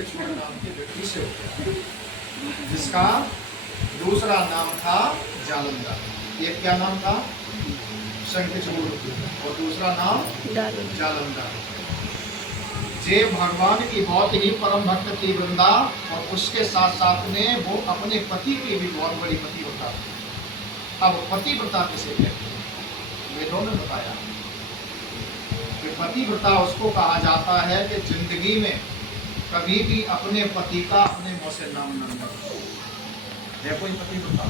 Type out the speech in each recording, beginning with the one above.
शंखचूड़ नाम के व्यक्ति से हो गया, जिसका दूसरा नाम था जालंधर। एक क्या नाम था? शंखचूड़, और दूसरा नाम जालंधर। जे भगवान की बहुत ही परम भक्त थी वृंदा, और उसके साथ साथ में वो अपने पति की भी बहुत बड़ी पतिव्रता थी। अब पतिव्रता किसे कहते हैं? वेदों ने बताया कि पतिव्रता उसको कहा जाता है कि जिंदगी में कभी भी अपने पति का अपने मुंह से नाम न लो। है कोई पतिव्रता?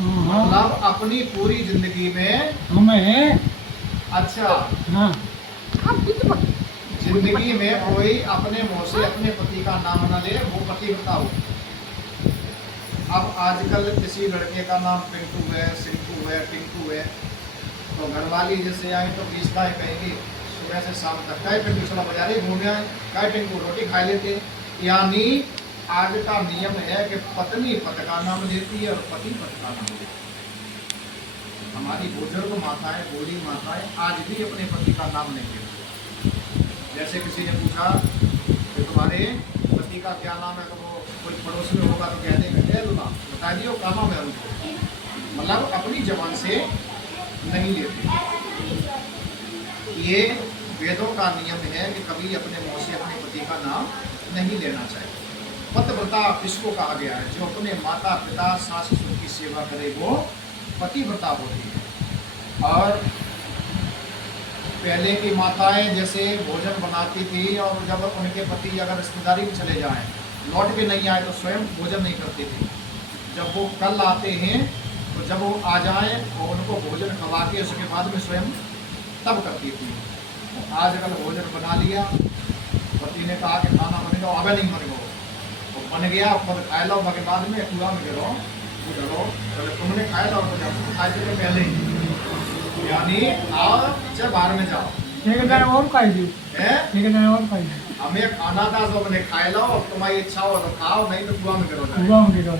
मतलब अपनी पूरी जिंदगी में हमें अच्छा जिंदगी में कोई अपने मुंह से अपने पति का नाम न ले, वो पतिव्रता हो। अब आजकल किसी लड़के का नाम पिंटू है, सिंटू है, टिंकू है, तो घरवाली जैसे आए तो 20 गाय कहेंगे सुबह से शाम तक, काय पिंटू चला बाजारे घूमे आए, काय टिंकू रोटी खा लेते। यानी आज का नियम है कि पत्नी पति का नाम लेती है और पति पति का नाम लेती है। हमारी बुजुर्ग माताएं, बूढ़ी माताएं आज भी अपने पति का नाम नहीं लेती। जैसे किसी ने पूछा कि तुम्हारे पति का क्या नाम है, तो वो कोई पड़ोस में होगा तो कह देंगे बता दियो क्या नाम है उनको, मतलब अपनी जबान से नहीं लेते। ये वेदों का नियम है कि कभी अपने मुंह से अपने पति का नाम नहीं लेना चाहिए। पतिव्रता किसको कहा गया है? जो अपने माता पिता सास ससुर की सेवा करे वो पतिव्रता होती है। और पहले की माताएं जैसे भोजन बनाती थी, और जब उनके पति अगर रिश्तेदारी में चले जाएं, लौट के नहीं आए तो स्वयं भोजन नहीं करते थे। जब वो कल आते हैं तो जब वो आ जाएं तो उनको भोजन खवा के उसके बाद में स्वयं तब करती थी। आजकल भोजन बना लिया, पति ने कहा कि खाना बनेगा, अबे नहीं बनेगा, तो बन गया, खुद खाए लो, के बाद में कुआ में गिरो गिरो, चलो तुमने खाया लो, तो खाए थे पहले ही, यानी आओ चाहे बाहर में जाओ, और खाई और खाई हमें खाना था तो मैंने खाए लो, तुम्हारी इच्छा हो तो खाओ, नहीं तो कुआ में गिरो।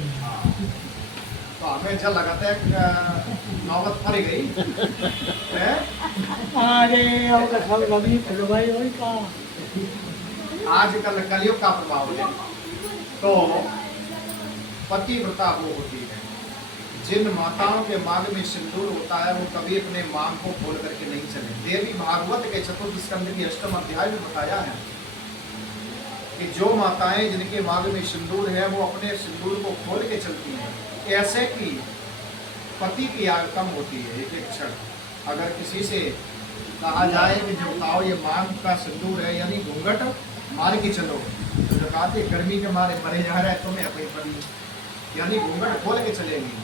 तो हमें अच्छा लगाता है नौबत फर गई है? आजकल कलयुग का प्रभाव है। तो पतिव्रता वो होती है जिन माताओं के मांग में सिंदूर होता है, वो कभी अपने मांग को खोल करके नहीं चले। देवी भागवत के चतुर्थ स्कंद की 8वें अध्याय में बताया है कि जो माताएं जिनके मांग में सिंदूर है वो अपने सिंदूर को खोल के चलती हैं, ऐसे कि पति की आयु कम होती है एक एक क्षण। अगर किसी से कहा जाए कि जो बताओ ये मांग का सिंदूर है, यानी घूंघट मार के चलो, तो जो कहते गर्मी के मारे मरे जा रहा है तुम्हें अपनी पड़ी, यानी घूंघट खोल के चलेगी।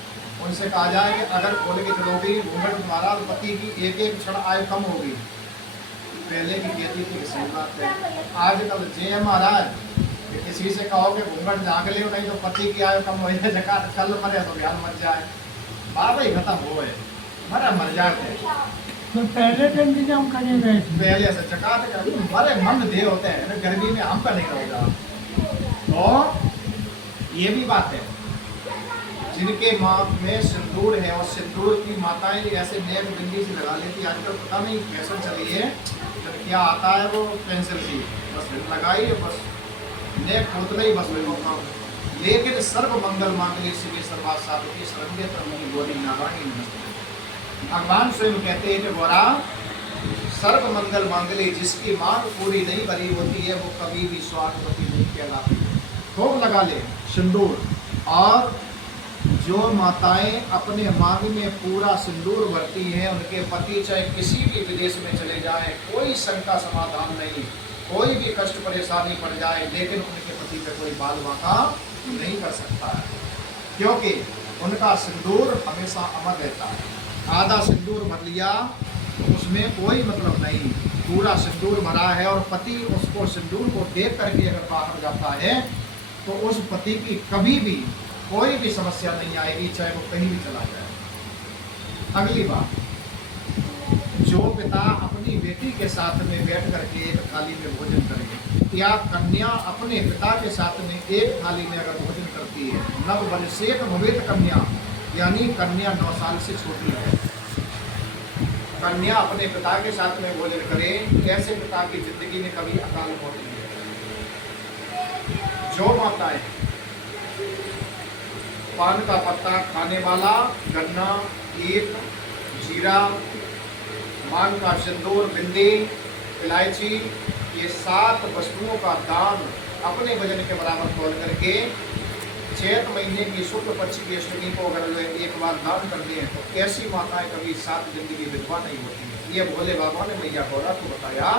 उनसे कहा जाए कि अगर खोल के चलोगी घूंघट तुम्हारा, तो पति की एक एक क्षण आयु कम होगी। पहले की कहती थी कि सही बात है। आजकल जे महाराज कि किसी से कहो कि घूंघट झाँक ले, नहीं तो पति की आयु कम हो जाए, जका कल मरे तो बिहार मर जाए, बाबा ही खत्म हो गए, मर जाते। तो पहले दिन भी हम करें गए पहले से चका मरे मंद दे होते हैं, गर्मी में हम का नहीं रहेगा। तो ये भी बात है, जिनके मांग में सिंदूर है और सिंदूर की माताएं ऐसे नेक बिंदी से लगा लेती। आजकल पता नहीं फैशन चली है, जब क्या आता है वो पेंसिल की बस लगाई, बस नेक खोदना ही बस वो काम। लेकिन सर्व मंगल मांगल्ये शिवे सर्वार्थ साधके शरण्ये त्र्यंबके गौरी नारायणी नमोस्तुते। भगवान स्वयं कहते हैं कि गोरा सर्व मंगल मांगल्ये, जिसकी मांग पूरी नहीं भरी होती है वो कभी भी स्वार्थवती नहीं कहलाती। खूब लगा ले सिंदूर। और जो माताएं अपने मांग में पूरा सिंदूर भरती हैं, उनके पति चाहे किसी भी विदेश में चले जाएं, कोई शंका समाधान नहीं, कोई भी कष्ट परेशानी पड़ जाए, लेकिन उनके पति पे कोई बाल बांका नहीं कर सकता है, क्योंकि उनका सिंदूर हमेशा अमर रहता है। आधा सिंदूर भर लिया तो उसमें कोई मतलब नहीं, पूरा सिंदूर भरा है और पति उसको सिंदूर को देख करके अगर बाहर जाता है तो उस पति की कभी भी कोई भी समस्या नहीं आएगी, चाहे वो कहीं भी चला जाए। अगली बात, जो पिता अपनी बेटी के साथ में बैठ करके एक थाली में भोजन करे, या कन्या अपने पिता के साथ में एक थाली में अगर भोजन करती है, नव वनसेक भवेत कन्या, यानी कन्या 9 साल से छोटी है, कन्या अपने पिता के साथ में भोजन करे, ऐसे पिता की जिंदगी में कभी अकाल मौत नहीं है। जो माताएं पान का पत्ता खाने वाला, गन्ना, ईख, जीरा, मांग का सिंदूर, बिंदी, इलायची, ये 7 वस्तुओं का दान अपने वजन के बराबर तोल करके चैत महीने की शुक्ल पक्ष की अष्टमी को अगर वे एक बार दान कर दें तो ऐसी माताएं कभी 7 जिंदगी विधवा नहीं होती है। ये भोले बाबा ने मैया गौरा को बताया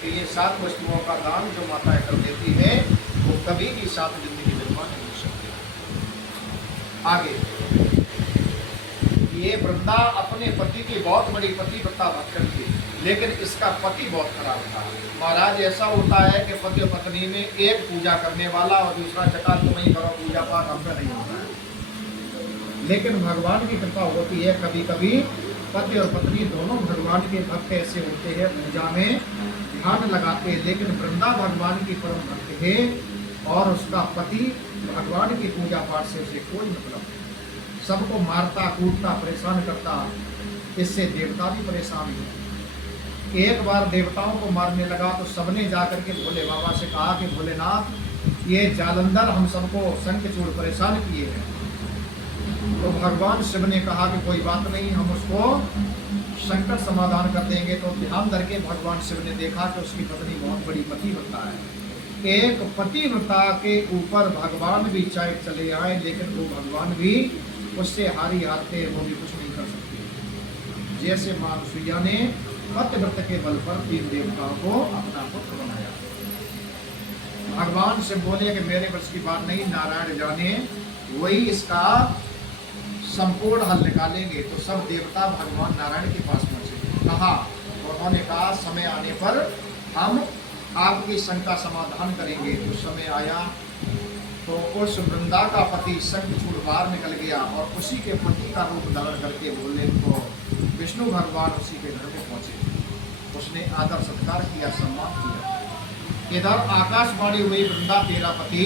कि ये 7 वस्तुओं का दान जो माताएं कर देती है वो कभी भी 7 जिंदगी विधवा नहीं हो सकती। आगे ये वृंदा अपने पति की बहुत बड़ी पतिव्रता भक्तन थी, लेकिन इसका पति बहुत खराब था। महाराज ऐसा होता है कि पति और पत्नी में एक पूजा करने वाला और दूसरा चटा तुम ही करो पूजा पाठ, हम पे नहीं होता है। लेकिन भगवान की कृपा होती है, कभी कभी पति और पत्नी दोनों भगवान के भक्त ऐसे होते हैं, पूजा में ध्यान लगाते हैं। लेकिन वृंदा भगवान की परम भक्त है और उसका पति भगवान की पूजा पाठ से उसे कोई मतलब नहीं, सबको मारता कूटता परेशान करता। इससे देवता भी परेशान हुए। एक बार देवताओं को मारने लगा तो सबने जाकर के भोले बाबा से कहा कि भोलेनाथ ये जालंधर हम सबको शंखचूड़ परेशान किए हैं। तो भगवान शिव ने कहा कि कोई बात नहीं, हम उसको संकट समाधान कर देंगे। तो ध्यान करके भगवान शिव ने देखा कि उसकी पत्नी बहुत बड़ी पतिव्रता है। एक पतिव्रता के ऊपर भगवान भी चाहे चले आए, लेकिन वो भगवान भी उससे हारी हारते, वो भी कुछ नहीं कर सकते। जैसे मां सुइया ने पतिव्रत के बल पर 3 देवताओं को अपना पुत्र बनाया। भगवान से बोले कि मेरे बस की बात नहीं, नारायण जाने वही इसका संपूर्ण हल निकालेंगे। तो सब देवता भगवान नारायण के पास पहुंचे। कहा, उन्होंने कहा समय आने पर हम आपकी शंका समाधान करेंगे। तो समय आया तो उस वृंदा का पति शंखचूड़ बाहर निकल गया और उसी के पति का रूप धारण करके बोले तो विष्णु भगवान उसी के घर में पहुंचे। उसने आदर सत्कार किया, सम्मान किया। इधर आकाशवाणी हुई, वृंदा तेरा पति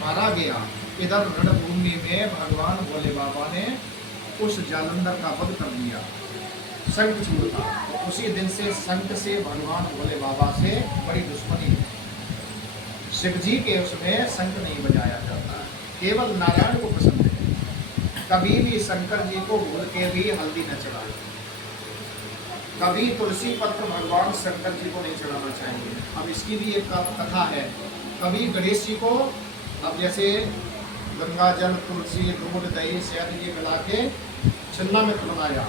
मारा गया। इधर रणभूमि में भगवान भोले बाबा ने उस जालंधर का वध कर दिया। शंखचूड़ था, तो उसी दिन से शंख से भगवान भोले बाबा से बड़ी दुश्मनी है। शिव जी के उसमें शंख नहीं बजाया जाता, केवल नारायण को पसंद है। कभी भी शंकर जी को भूल के भी हल्दी न चढ़ाए, कभी तुलसी पत्र भगवान शंकर जी को नहीं चढ़ाना चाहिए। अब इसकी भी एक कथा है। कभी गणेश जी को, अब जैसे गंगा जल, तुलसी, दूध, दही, शहद ये मिला के छिन्नामृत बनाया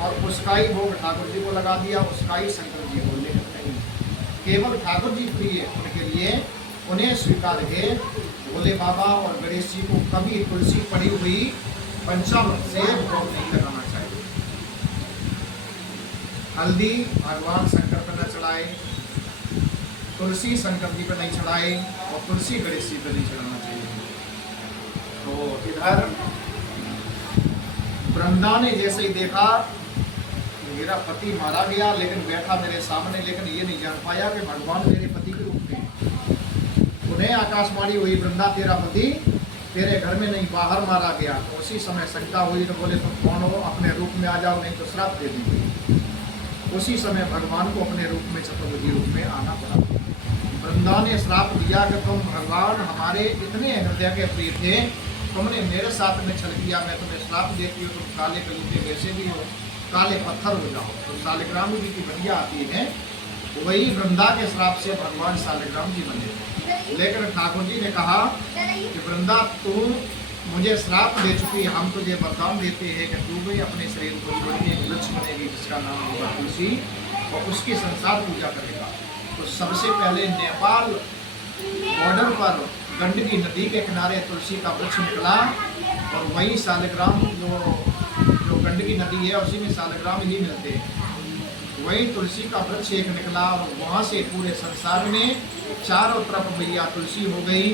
और उसका ही भोग ठाकुर जी को लगा दिया, उसका ही शंकर जी को। लेकिन नहीं, केवल ठाकुर जी प्रिय उनके लिए उन्हें स्वीकार है। भोले बाबा और गणेश जी को कभी तुलसी पड़ी हुई पंचामृत से भोग नहीं लगाना चाहिए। हल्दी भगवान शंकर पर न चढ़ाए, तुलसी शंकर जी पर नहीं चढ़ाए और तुलसी गणेश जी पर नहीं चढ़ाना चाहिए। तो इधर वृंदा ने जैसे ही देखा मेरा पति मारा गया, लेकिन बैठा मेरे सामने, लेकिन ये नहीं जान पाया कि भगवान मेरे पति के रूप में। उन्हें आकाशवाणी हुई, वृंदा तेरा पति तेरे घर में नहीं बाहर मारा गया। तो उसी समय शंका हुई तो बोले तुम कौन हो, अपने रूप में आ जाओ, नहीं तो श्राप दे दी। उसी समय भगवान को अपने रूप में चतुर्भुजी रूप में आना पड़ा। वृंदा ने श्राप दिया कि तुम भगवान हमारे इतने हृदय के प्रिय थे, तुमने मेरे साथ में छल किया, मैं तुम्हें श्राप देती हूँ, तुम काले कलूटे वैसे भी हो, काले पत्थर हो जाओ। तो शालिग्राम जी की बढ़िया आती है, वही वृंदा के श्राप से भगवान शालिग्राम जी बने। लेकिन ठाकुर जी ने कहा कि वृंदा तू मुझे श्राप दे चुकी, हम तुझे वरदान देते हैं कि तू भी अपने शरीर को छोड़ के एक वृक्ष बनेगी जिसका नाम होगा तुलसी और उसकी संसार पूजा करेगा। तो सबसे पहले नेपाल बॉर्डर पर गंडकी नदी के किनारे तुलसी का वृक्ष निकला और वही शालिग्राम जो गंडकी नदी है उसी में शालिग्राम ही मिलते हैं। वही तुलसी का वृक्ष एक निकला और वहाँ से पूरे संसार में चारों तरफ मैया तुलसी हो गई।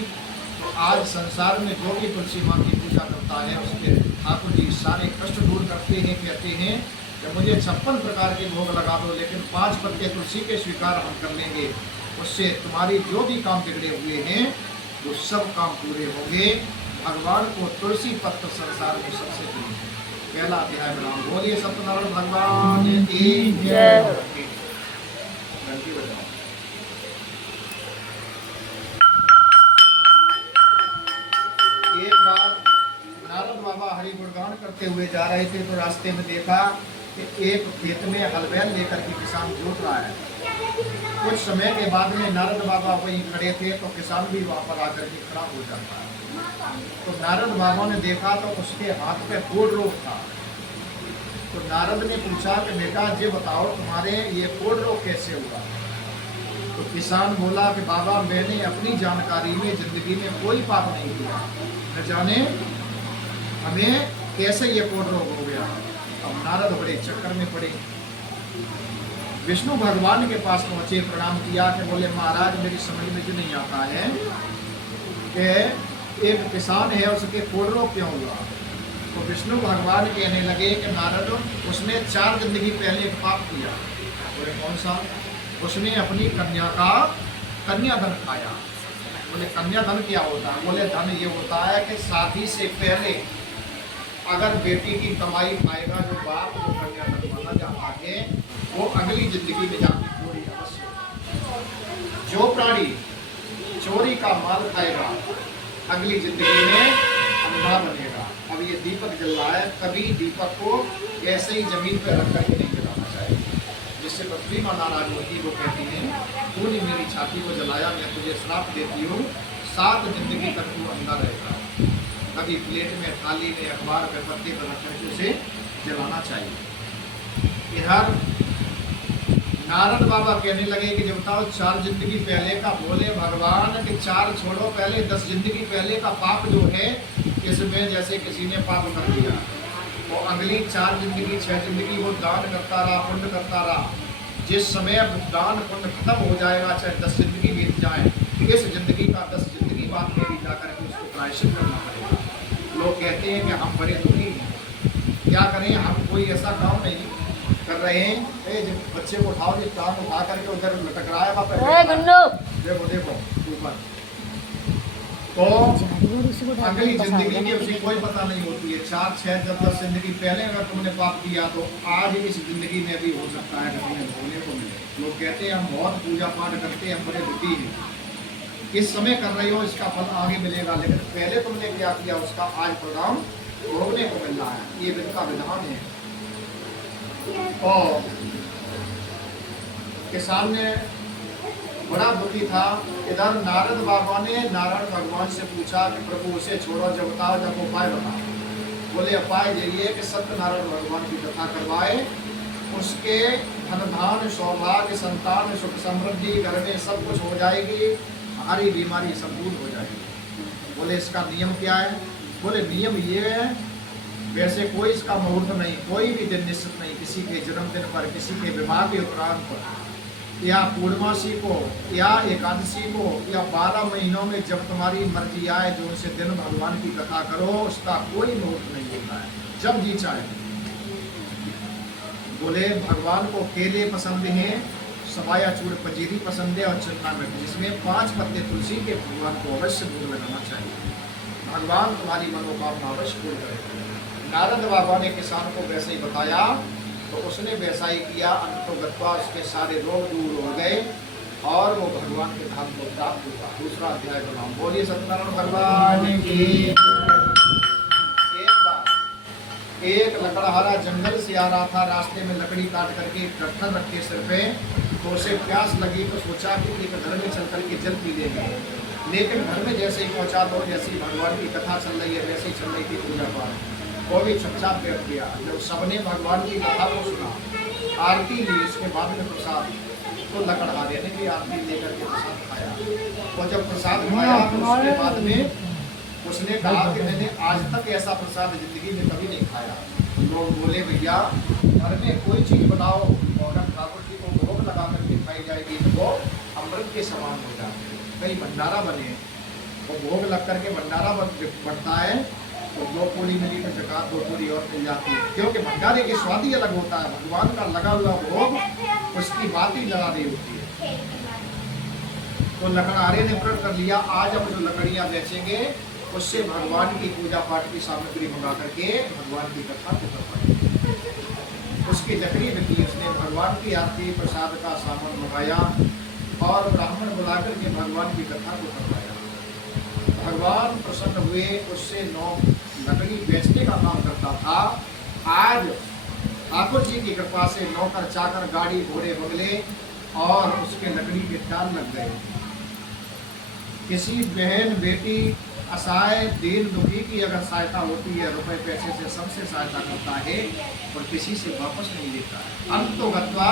तो आज संसार में जो भी तुलसी माँ की पूजा करता है उसके ठाकुर जी सारे कष्ट दूर करते हैं। कहते हैं कि मुझे 56 प्रकार के भोग लगा दो, लेकिन 5 पत्ते तुलसी के स्वीकार हम कर लेंगे, उससे तुम्हारी जो भी काम बिगड़े हुए हैं वो सब काम पूरे होंगे। भगवान को तुलसी पत्र संसार में सबसे प्रिय है। पहला अध्याय बनाओ, बोलिए सत्यनारायण भगवान की जय। घंटी बजाओ। करते हुए जा रहे थे तो रास्ते में देखा कि एक खेत में हल बैल लेकर के किसान जोत रहा है। कुछ समय के बाद में नारद बाबा वहीं खड़े थे तो किसान भी वहाँ पर आकर के खड़ा हो जाता है। तो नारद बाबा ने देखा तो उसके हाथ पे कोढ़ रोग था। तो नारद ने पूछा कि बेटा ये बताओ तुम्हारे ये कोढ़ रोग कैसे हुआ। तो किसान बोला कि बाबा मैंने अपनी जानकारी में जिंदगी में कोई पाप नहीं किया, न जाने हमें कैसे ये कोढ़ रोग हो गया। अब नारद बड़े चक्कर में पड़े, विष्णु भगवान के पास पहुंचे, प्रणाम किया कि बोले महाराज मेरी समझ में जो नहीं आता है कि एक किसान है उसके कोढ़ रोग क्यों हुआ। तो विष्णु भगवान कहने लगे कि नारद उसने 4 जिंदगी पहले एक पाप किया। बोले कौन सा। उसने अपनी कन्या का कन्याधन खाया। बोले कन्याधन क्या होता है। बोले धन ये होता है कि शादी से पहले अगर बेटी की कमाई खाएगा जो बाप को कन्याधन माना जाता है वो अगली जिंदगी में जाके चोरी अवश्य। जो प्राणी चोरी का माल खाएगा अगली जिंदगी में अंधा बनेगा। अब ये दीपक जल रहा है, कभी दीपक को ऐसे ही जमीन पर रख करके नहीं जलाना चाहिए। जिससे पृथ्वी माँ नाराज होती वो कहती है तूने मेरी छाती को जलाया, मैं तुझे श्राप देती हूँ 7 जिंदगी तक तू अंधा रहेगा। कभी प्लेट में, थाली में, अखबार पे, पत्ते पर रख करके उसे जलाना चाहिए। इधर नारद बाबा कहने लगे कि जब बताओ 4 जिंदगी पहले का। बोले भगवान कि 4 छोड़ो, पहले 10 जिंदगी पहले का पाप जो है इसमें जैसे किसी ने पाप कर दिया वो अगली 4 जिंदगी 6 जिंदगी वो दान करता रहा, पुण्य करता रहा। जिस समय दान पुण्य खत्म हो जाएगा, चाहे 10 जिंदगी बीत जाए, इस जिंदगी का 10 जिंदगी बाद में भी जाकर के उसको प्रायश्चित करना पड़ेगा। लोग कहते हैं कि हम बड़े दुखी हैं, क्या करें, हम कोई ऐसा काम नहीं कर रहे हैं। जब बच्चे को उठाओ, ये काम उठा करके उधर लटक रहा है वहाँ पर, देखो देखो ऊपर। तो अगली जिंदगी की उसे कोई पता नहीं होती है। 4, 6, 10 जिंदगी पहले अगर तुमने पाप किया तो आज इस जिंदगी में भी हो सकता है कि तुम्हें भोगने को मिले। लोग कहते हैं हम बहुत पूजा पाठ करते हैं, हम बड़े दुखी हैं। इस समय कर रही हो इसका फल आगे मिलेगा, लेकिन पहले तुमने क्या किया उसका आज परिणाम भोगने को मिल रहा है। ये विधि का विधान है। और किसान ने बड़ा दुखी था। इधर नारद बाबा ने नारायण भगवान से पूछा कि प्रभु उसे छोड़ो, जब बताओ, जब उपाय बताओ। बोले उपाय यही है कि सत्यनारायण भगवान की कथा करवाए, उसके धन धान सौभाग्य संतान सुख समृद्धि घर में सब कुछ हो जाएगी, हमारी बीमारी सब दूर हो जाएगी। बोले इसका नियम क्या है। बोले नियम ये है, वैसे कोई इसका मुहूर्त नहीं, कोई भी दिन निश्चित नहीं, किसी के जन्मदिन पर, किसी के विवाह के उपरांत पर, या पूर्णमासी को, या एकादशी को, या 12 महीनों में जब तुम्हारी मर्जी आए जो उनसे दिन भगवान की कथा करो, उसका कोई मुहूर्त नहीं होता है, जब जी चाहे। बोले भगवान को केले पसंद हैं, सवाया चूड़ पजीरी पसंद है और चन्ना मिर्च, जिसमें 5 पत्ते तुलसी के भगवान को अवश्य भोग लगाना चाहिए। भगवान तुम्हारी मनोकामना अवश्य पूर्ण करेंगे। नारद बाबा ने किसान को वैसे ही बताया तो उसने वैसा ही किया। अंतोगत्वा उसके सारे रोग दूर हो गए और वो भगवान के धाम को प्राप्त हुआ। दूसरा अध्याय का नाम बोलिए सत्यनारायण भगवान की। एक लकड़हारा जंगल से आ रहा था, रास्ते में लकड़ी काट करके गट्ठर रखे सिर पे, तो उसे प्यास लगी तो सोचा कि एक घर में चल करके जल पी लेंगे। लेकिन घर में जैसे ही पहुंचा तो जैसे ही भगवान की कथा चल रही है वैसे ही चल रही थी पूजा पाठ, वो भी चुपचाप बैठ गया। जब सबने भगवान की कथा को सुना, आरती ली, उसके बाद में प्रसाद, तो लकड़हारे ने भी आरती लेकर के प्रसाद खाया। तो जब प्रसाद खाया तो उसके बाद में उसने कहा कि मैंने आज तक ऐसा प्रसाद जिंदगी में कभी नहीं खाया। लोग बोले भैया घर में कोई चीज़ बनाओ और अगर ठाकुर जी को भोग लगा करके खाई जाएगी तो वो अमृत के समान हो जाते हैं। कहीं भंडारा बने तो भोग लग करके भंडारा बढ़ता है तो 2 पूरी मिली तो जकात 2 पूरी और मिल जाती है, क्योंकि भंडारे की स्वाद ही अलग होता है। भगवान का लगा हुआ भोग उसकी बात ही लगा रही होती है। तो लकड़हारे ने व्रत कर लिया, आज हम जो लकड़ियाँ बेचेंगे उससे भगवान की पूजा पाठ की सामग्री मंगा करके भगवान की कथा को करवाई। उसकी लकड़ी बिकी, उसने भगवान की आरती प्रसाद का सामान मंगाया और ब्राह्मण बुलाकर के भगवान की कथा को करवाया। भगवान प्रसन्न हुए, उससे 9 लकड़ी बेचने का काम करता था। आज ठाकुर जी की कृपा से नौकर चाकर, गाड़ी घोड़े बंगले और उसके लकड़ी के टाल लग गए। किसी बहन बेटी असहाय दीन दुखी की अगर सहायता होती है, रुपए पैसे से सबसे सहायता करता है और किसी से वापस नहीं लेता है। अंतोगत्वा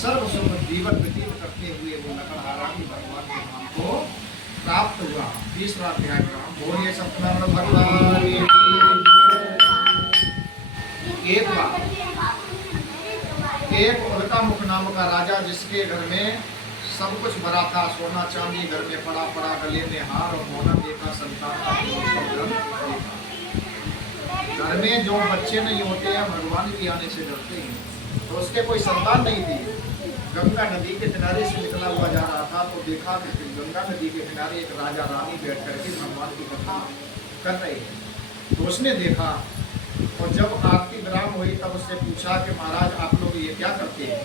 सर्व सुख जीवन व्यतीत करते हुए वो लकड़हारा की भगवान के नाम को प्राप्त हुआ। तीसरा अध्याय बोलिए सत्यनारायण भगवान की। एक बार एक उल्का मुख नाम का राजा, जिसके घर में सब कुछ भरा था, सोना चांदी घर में पड़ा पड़ा, गले में हार और मोहर देखा, संतान का देखा। घर में जो बच्चे नहीं होते हैं भगवान के आने से डरते हैं, तो उसके कोई संतान नहीं थी। गंगा नदी के किनारे से निकला हुआ जा रहा था तो देखा कि गंगा नदी के किनारे एक राजा रानी बैठ करके भगवान की कथा कर रहे हैं। तो उसने देखा और जब आरती विराम हुई तब उससे पूछा कि महाराज आप लोग ये क्या करते हैं?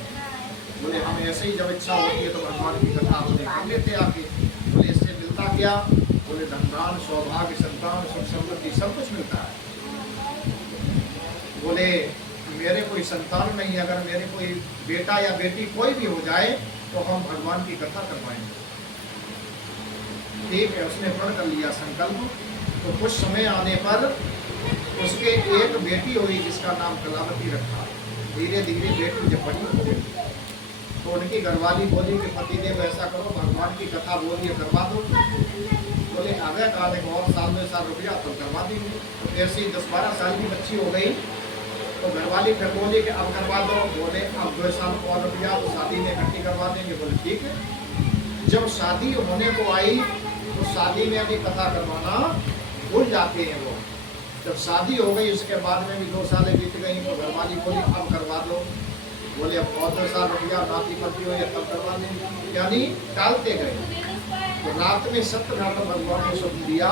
बोले हम ऐसे ही जब इच्छा होती है तो भगवान की कथा अपने कर लेते आके। बोले इससे मिलता क्या? बोले धनदान, सौभाग्य, संतान, सुख समृद्धि सब कुछ मिलता है। बोले मेरे कोई संतान नहीं, अगर मेरे कोई बेटा या बेटी कोई भी हो जाए तो हम भगवान की कथा करवाएंगे। ठीक है, उसने प्रण कर लिया संकल्प। तो कुछ समय आने पर उसके एक बेटी हुई जिसका नाम कलावती रखा। धीरे धीरे बेटी जब बड़ी हो गई तो उनकी घरवाली बोली कि पतिदेव ऐसा करो, भगवान की कथा बोलिए करवा दो। बोले आगे कहा देखो और साल 2 साल रुक गया तो करवा देंगे। तो ऐसे ही 10-12 साल की बच्ची हो गई तो घरवाली फिर बोली कि अब करवा दो। बोले अब 2 साल और रुक गया तो शादी में इकट्ठी करवा देंगे। बोले ठीक है। जब शादी होने को आई तो शादी में भी कथा करवाना भूल जाते हैं वो। जब शादी हो गई उसके बाद में भी 2 साल बीत गई तो घरवाली बोली अब करवा दो। बोले अब और 2 साल रुक गया, नाती पति हो या तब करवा देंगे, यानी टालते गए। तो रात में सत्यनारायण भगवान ने स्वप्न दिया।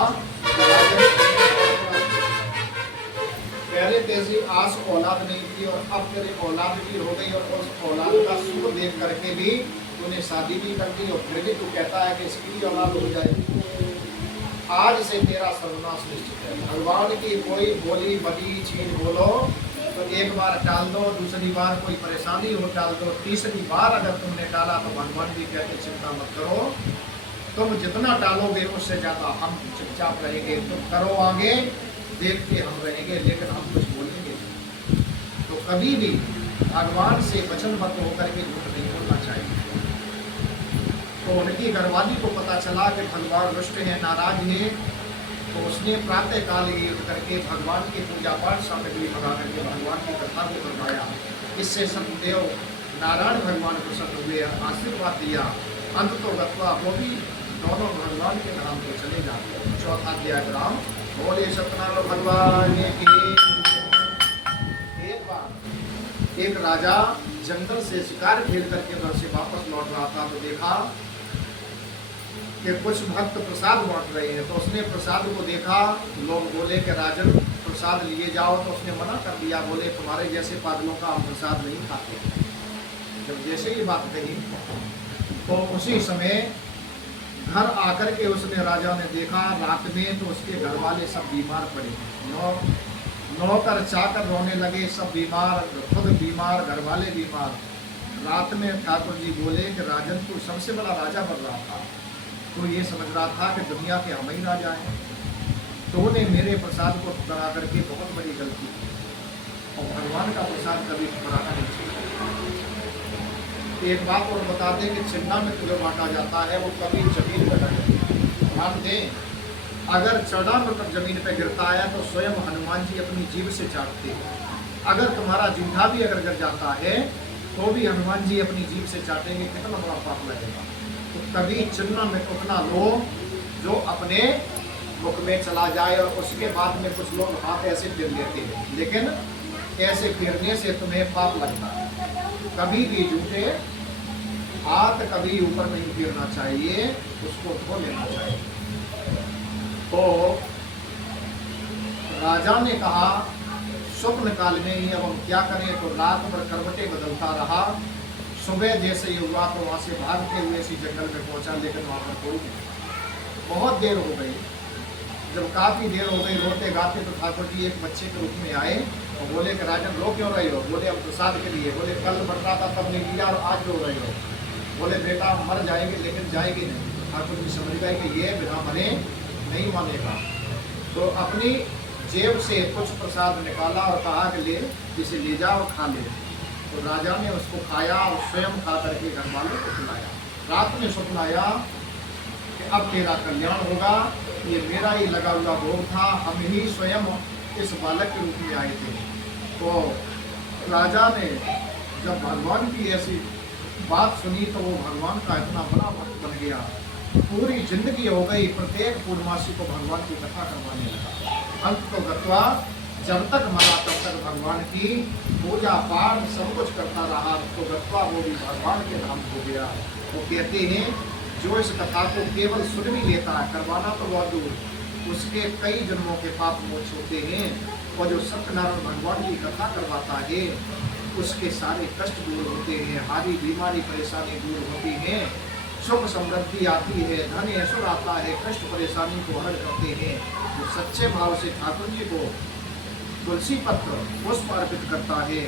पहले तेजी आस औलाद नहीं थी और अब तेरे औलाद भी हो गई और उस औलाद का सुख देख करके भी तूने शादी भी कर दी और फिर भी तू कहता है कि इसकी भी औलाद हो जाएगी। आज से तेरा सर्वनाश निश्चित है। भगवान की कोई बोली बड़ी चीज बोलो तो एक बार टाल दो, दूसरी बार कोई परेशानी हो टाल दो, तीसरी बार अगर तुमने टाला तो भगवान भी कहते चिंता मत करो, तुम जितना टालोगे उससे ज़्यादा हम चुपचाप रहेंगे। तुम करो आगे, देखते हम रहेंगे, लेकिन हम कुछ बोलेंगे। तो कभी भी भगवान से वचनबद्ध होकर के झूठ नहीं बोलना चाहिए। तो उनकी घरवाली को पता चला कि भगवान रुष्ट है, नाराज है, तो उसने प्रातः काल ये करके भगवान की पूजा पाठ सामग्री मंगा करके भगवान की कथा को करवाया। इससे सत्यदेव नारायण भगवान प्रसन्न हुए, आशीर्वाद दिया। अंत तो गत्वा वो भी दोनों भगवान के नाम पे चले जाते। चौथा अध्याय राम बोले सत्यनारायण भगवान की। एक बार एक राजा जंगल से शिकार खेल करके घर से वापस लौट रहा था तो देखा कि कुछ भक्त प्रसाद बांट रहे हैं। तो उसने प्रसाद को देखा, लोग बोले कि राजन प्रसाद लिए जाओ, तो उसने मना कर दिया। बोले तुम्हारे जैसे पागलों का हम प्रसाद नहीं खाते। जब जैसे ही बात कही तो उसी समय घर आकर के उसने राजा ने देखा रात में तो उसके घर वाले सब बीमार पड़े, नौकर चाकर रोने लगे, सब बीमार, खुद बीमार, घर वाले बीमार। रात में ठाकुर जी बोले कि राजन तू सबसे बड़ा राजा बन रहा था, तो ये समझ रहा था कि दुनिया के हम ही राजा हैं, तो उन्हें मेरे प्रसाद को ठुकरा करके बहुत बड़ी गलती की और भगवान का प्रसाद कभी ठुकराना नहीं चाहिए। एक बात और बता दें कि चिन्ना में तुझे बांटा जाता है वो कभी जमीन पर नहीं। ध्यान दें, अगर चढ़ा मतलब जमीन पे गिरता है तो स्वयं हनुमान जी अपनी जीभ से चाटते हैं। अगर तुम्हारा जूठा भी अगर गिर जाता है तो भी हनुमान जी अपनी जीभ से चाटेंगे, कितना बड़ा पाप लगेगा। तो कभी चिन्ना में उतना लो जो अपने मुख में चला जाए और उसके बाद में कुछ लोग हाथ ऐसे फिर लेते हैं, लेकिन ऐसे फिरने से तुम्हें पाप लगता है। कभी भी जूठे हाथ कभी ऊपर नहीं गिरना चाहिए, उसको धो लेना चाहिए। तो राजा ने कहा स्वप्न काल में ही अब हम क्या करें, तो रात भर करवटें बदलता रहा। सुबह जैसे ही हुआ तो वहाँ से भागते हुए इसी जंगल में पहुँचा, लेकिन वहाँ पर कोई नहीं। बहुत देर हो गई, जब काफी देर हो गई रोते गाते, तो ठाकुर जी एक बच्चे के रूप में आए और बोले कि राजन रो क्यों रहे हो? बोले अब प्रसाद के लिए। बोले कल बट रहा था तब नहीं किया और आज रो रहे हो? बोले बेटा मर जाएंगे लेकिन जाएगी नहीं। तो ठाकुर जी समझ गए कि ये बिना मरे नहीं मानेगा। तो अपनी जेब से कुछ प्रसाद निकाला और कहा कि ले इसे ले जाओ खा ले। तो राजा ने उसको खाया और स्वयं खा करके घर वालों को खिलाया। रात में स्वप्न आया कि अब तेरा कल्याण होगा, ये मेरा ही लगा हुआ भोग था, हम ही स्वयं इस बालक के रूप में आए थे। तो राजा ने जब भगवान की ऐसी बात सुनी तो वो भगवान का इतना बड़ा भक्त बन गया। पूरी जिंदगी हो गई प्रत्येक पूर्णमासी को भगवान की कथा करवाने लगा। अंत तो गत्वा जब तक मरा तब तक भगवान की पूजा पाठ सब कुछ करता रहा। तो गत्वा वो भी भगवान के धाम हो गया। वो कहते हैं जो इस कथा को केवल सुन भी लेता है, करवाना तो बहुत दूर, उसके कई जन्मों के पाप मोक्ष होते हैं। और जो सत्यनारायण भगवान की कथा करवाता है उसके सारे कष्ट दूर होते हैं, हारी बीमारी परेशानी दूर होती है, सुख समृद्धि आती है, धन ऐश्वर्य आता है, कष्ट परेशानी को हरण करते हैं। जो सच्चे भाव से ठाकुर जी को तुलसी पत्र पुष्प अर्पित करता है,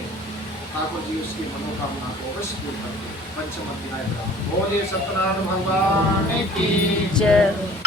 ठाकुर जी उसकी मनोकामना को अवश्य पूर्ण करते हैं। पंचम अध्याय बोले सत्यनारायण भगवान की जय।